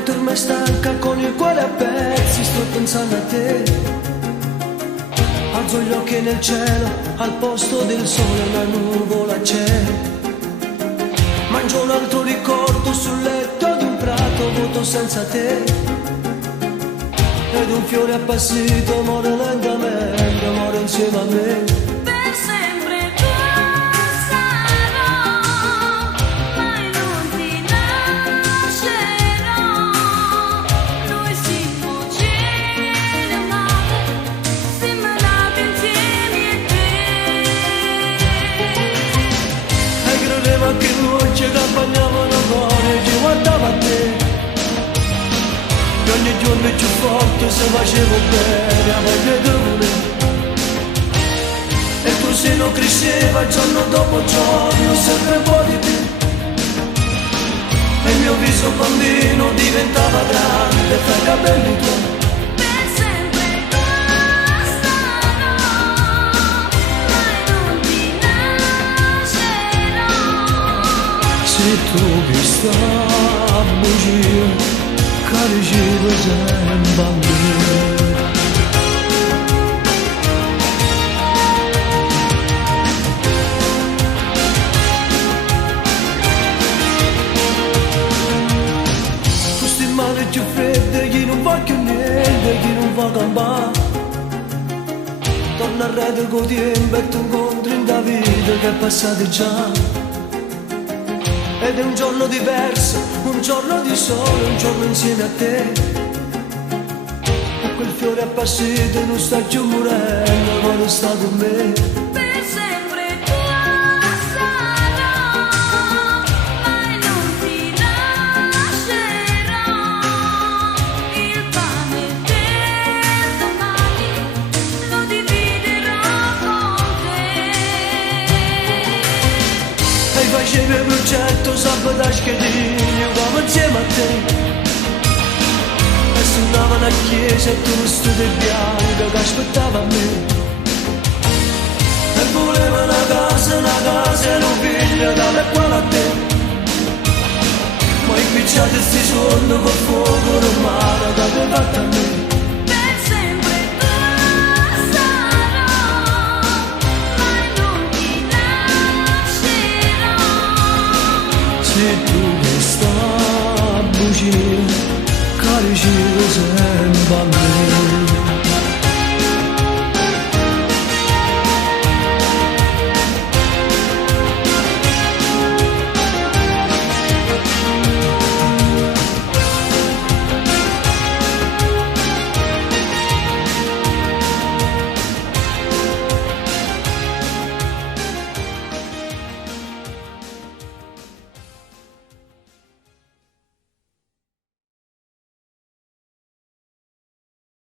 mente ormai stanca, con il cuore a pezzi, sto pensando a te. Alzo gli occhi nel cielo, al posto del sole una nuvola c'è. Mangio un altro ricordo sul letto di un prato vuoto senza te. Ed un fiore appassito muore lentamente, muore insieme a me. Che noi ci accompagnavano fuori, ci guardava a te. E ogni giorno più forte se facevo bene a voglia di volere. E il tuo seno cresceva giorno dopo giorno, sempre un po' di te. E il mio viso bambino diventava grande fra i capelli tuoi. Se tu questa bugia caricata sempre a me. Tu sti mani più fredde, chi non fa più niente, chi non fa campare. Torna a rete con tempo e tu incontri in da vita che è passata già. Ed è un giorno diverso, un giorno di sole, un giorno insieme a te. E quel fiore appassito non sta più morendo, ma non sta con me. Per sempre tua sarò, mai non ti lascerò. Il pane del domani lo dividerò con te. E facevi il progetto sabato a schedini, uomo insieme a te. E suonavano a chiesa e tu vestito bianco che aspettava a me. E voleva una casa e un figlio dalle quale a te. Ma impicciati sti soldi col fuoco romano che ti fatto a me. Per sempre tua sarò, mai non ti lascerò. Se